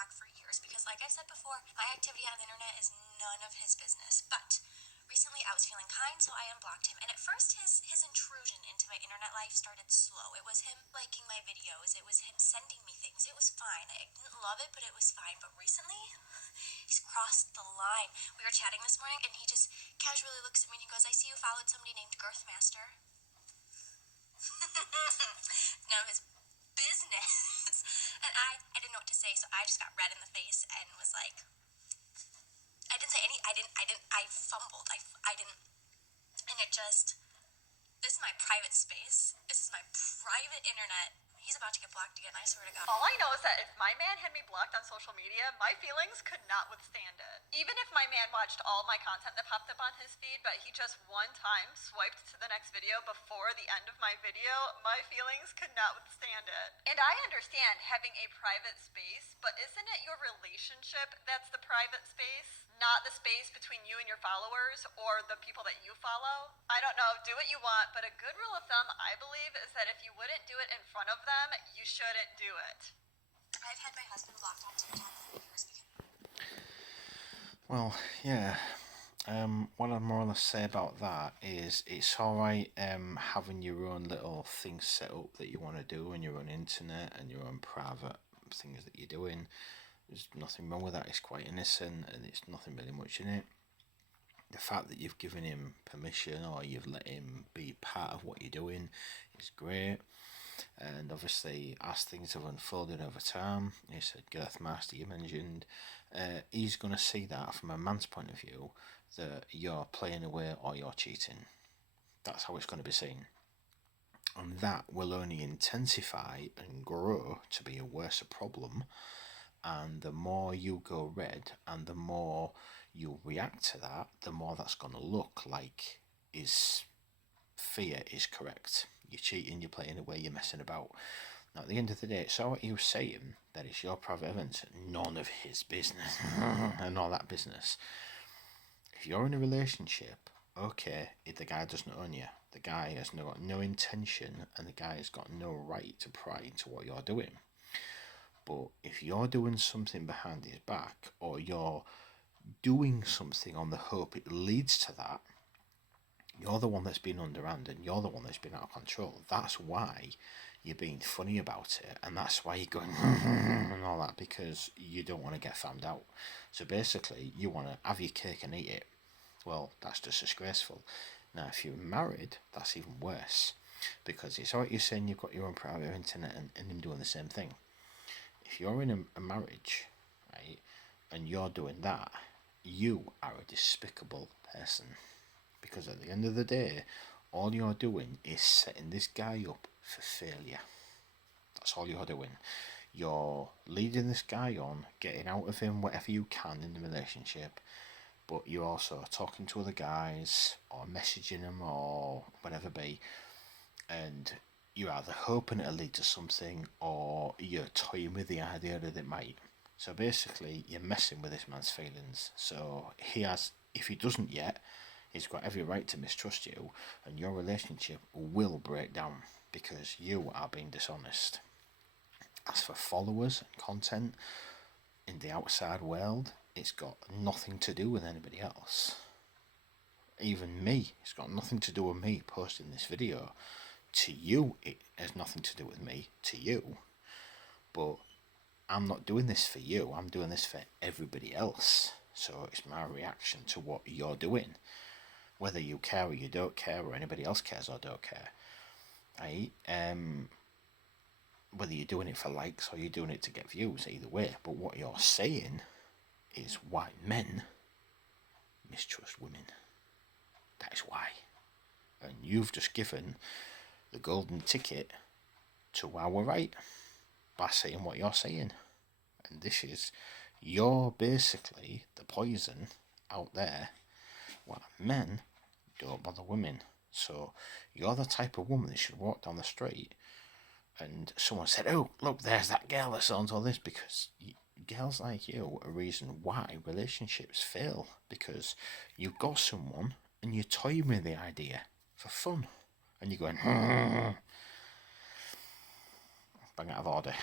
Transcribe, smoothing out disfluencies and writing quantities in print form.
TikTok for years because, like I said before, my activity on the internet is none of his business. But recently I was feeling kind, so I unblocked him. And at first his intrusion into my internet life started slow. It was him liking my videos. It was him sending me things. It was fine. I didn't love it, but it was fine. But recently, he's crossed the line. We were chatting this morning, and he just casually looks at me and he goes, I see you followed somebody named Girthmaster. None of his business. And I didn't know what to say, so I just got red in the face and was like, I fumbled. I didn't, and it just, this is my private space. This is my private internet. He's about to get blocked again, I swear to God. All I know is that if my man had me blocked on social media, my feelings could not withstand it. Even if my man watched all my content that popped up on his feed, but he just one time swiped to the next video before the end of my video, my feelings could not withstand it. And I understand having a private space, but isn't it your relationship that's the private space? Not the space between you and your followers or the people that you follow? I don't know, do what you want, but a good rule of thumb, I believe, is that if you wouldn't do it in front of them, you shouldn't do it. I've had my husband blocked on TikTok for years because... Well, yeah. What I'd more or less say about that is it's alright having your own little things set up that you want to do on your own internet and your own private things that you're doing. There's nothing wrong with that. It's quite innocent and it's nothing really much in it. The fact that you've given him permission or you've let him be part of what you're doing is great. And obviously, as things have unfolded over time, you said Girthmaster you mentioned, he's going to see that from a man's point of view, that you're playing away or you're cheating. That's how it's going to be seen. And that will only intensify and grow to be a worse problem. And the more you go red and the more you react to that, the more that's going to look like his fear is correct. You're cheating, you're playing away, you're messing about. Now, at the end of the day, it's all what you're saying, that it's your private events, none of his business, and all that business. If you're in a relationship, okay, if the guy doesn't own you, the guy has got no intention, and the guy has got no right to pry into what you're doing. But if you're doing something behind his back, or you're doing something on the hope it leads to that, you're the one that's been underhand and you're the one that's been out of control. That's why you're being funny about it, and that's why you're going and all that, because you don't want to get found out. So basically, you want to have your cake and eat it. Well, that's just disgraceful. Now, if you're married, that's even worse, because it's alright you're saying you've got your own private internet and him doing the same thing. If you're in a marriage, right, and you're doing that, you are a despicable person. Because at the end of the day, all you're doing is setting this guy up for failure. That's all you're doing. You're leading this guy on, getting out of him whatever you can in the relationship, but you're also talking to other guys, or messaging them, or whatever be, and you're either hoping it'll lead to something, or you're toying with the idea that it might. So basically, you're messing with this man's feelings. So he has, if he doesn't yet, he's got every right to mistrust you, and your relationship will break down because you are being dishonest. As for followers and content in the outside world, it's got nothing to do with anybody else. Even me, it's got nothing to do with me posting this video. To you, it has nothing to do with me, to you. But I'm not doing this for you, I'm doing this for everybody else. So it's my reaction to what you're doing. Whether you care or you don't care, or anybody else cares or don't care. Right? Whether you're doing it for likes or you're doing it to get views, either way. But what you're saying is why men mistrust women. That is why. And you've just given the golden ticket to why we're right by saying what you're saying. And this is, you're basically the poison out there where men don't bother women. So you're the type of woman that should walk down the street and someone said, oh, look, there's that girl that owns all this, because girls like you are a reason why relationships fail, because you've got someone and you're toying with the idea for fun and you're going, bang out of order.